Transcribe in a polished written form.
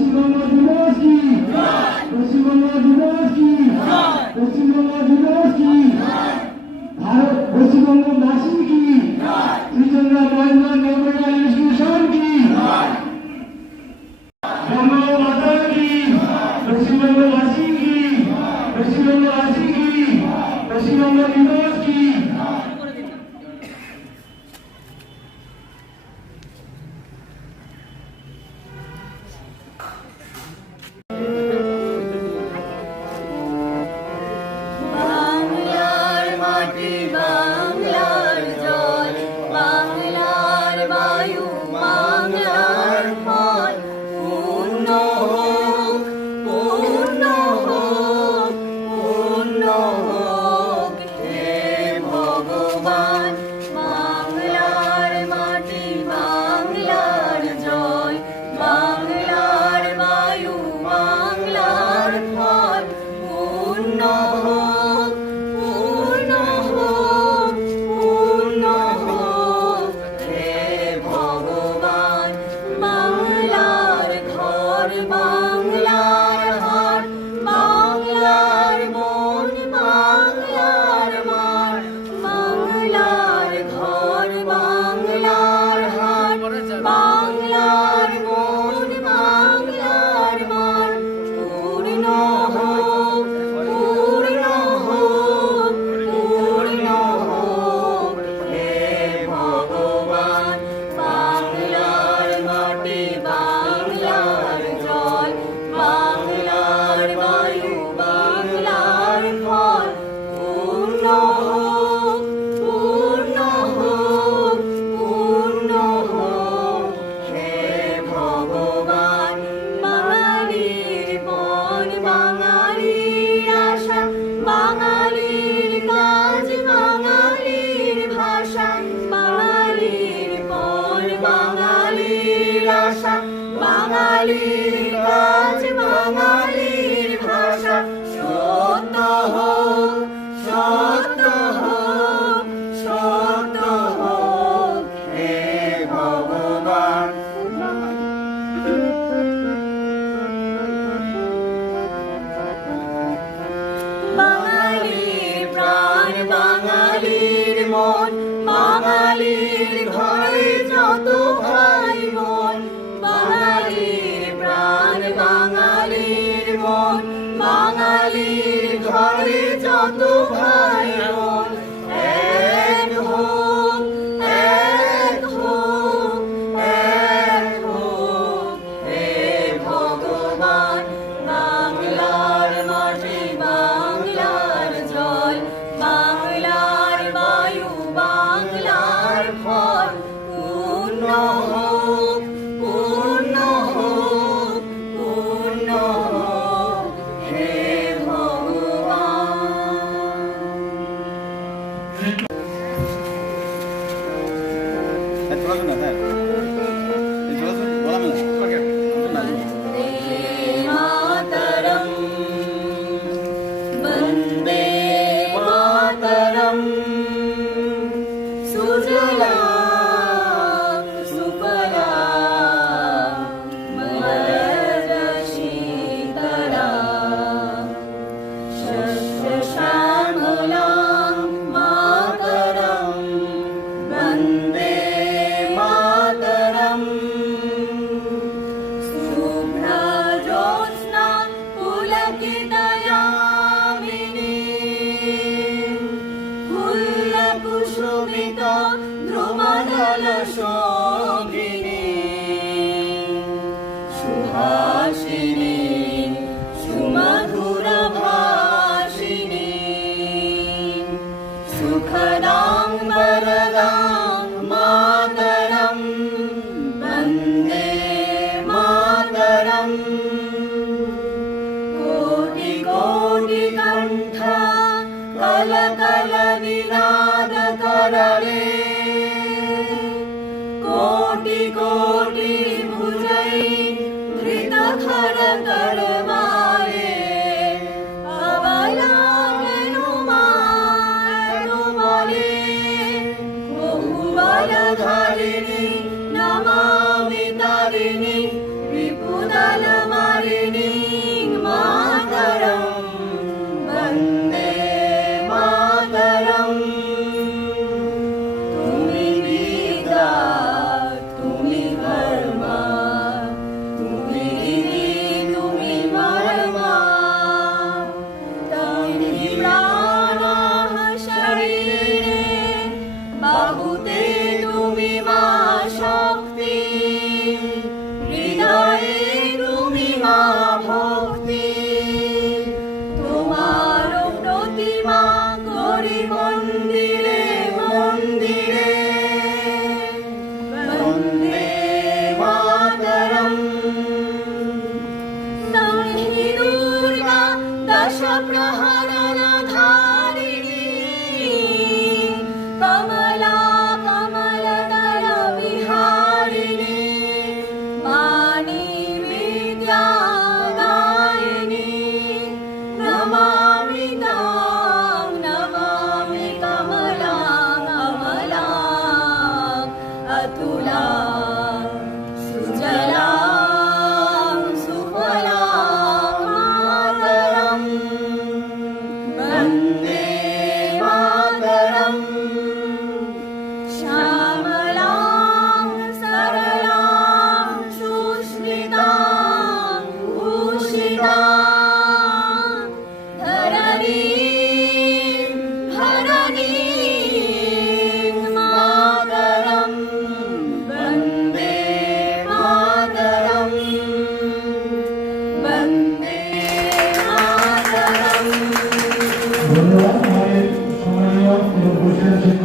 পশ্চিমবঙ্গ দিবস কি পশ্চিমবঙ্গ দিবস কি পশ্চিমবঙ্গ দিবস কি ভারত পশ্চিমবঙ্গবাসী কি ত্রিচন্দ্রা মহেন্দ্র মেমোরিয়াল ইনস্টিটিউশন কি বঙ্গমাতা কি পশ্চিমবঙ্গবাসী কি পশ্চিমবঙ্গবাসী কি পশ্চিমবঙ্গ দিবস কি বাঙালির কাজ বাঙালির ভাষা সত্য হোক সত্য হোক সত্য হোক হে ভগবান। বাঙালির প্রাণ বাঙালির মন বাঙালির ঘরে যত ভাই বোন বাঙালির প্রাণ বাঙালির মন বাঙালির ঘরে যত ভাই বোন এক হোক এক হোক এক হোক হে ভগবান। বাংলার মাটি বাংলার জল বাংলার বায়ু বাংলার ফল পূর্ণ হোক পূর্ণ হোক পূর্ণ হোক হে ভগবান। মাতরম বন্দে মাতরম সুজলাং সুফলাং মলয়জ শীতলাং শস্য শ্যামলাং মাতরম বন্দে মাতরম শুভ্রজ্যোৎস্না পুলকিতয়ামিনী ফুল্লকুসুমিত ধ্রুমদল শোভিনী সুহাসিনী সুমধুর ভাষিনী সুখদাং বরদাং মাতরম বন্দে মাতরম। কোটি কোটি কণ্ঠ কল কল নিনাদ করলে কোটি কোটি ভুজৈ ধৃত খড়গ प्रहरणधारिणी कमला कमलदल विहारिणी वाणी विद्यादायिनी नमामि तां नमामि कमला कमला अतुला सुजला सुफला मातरम् वन्दे मातरम् श्यामलां सरलां सुस्मितां भूषितां धरणीं धरणीं मातरम् वन्दे मातरम् वन्दे मातरम् ধন্যবাদ আমাদের সম্মানীয় এবং বসে আছেন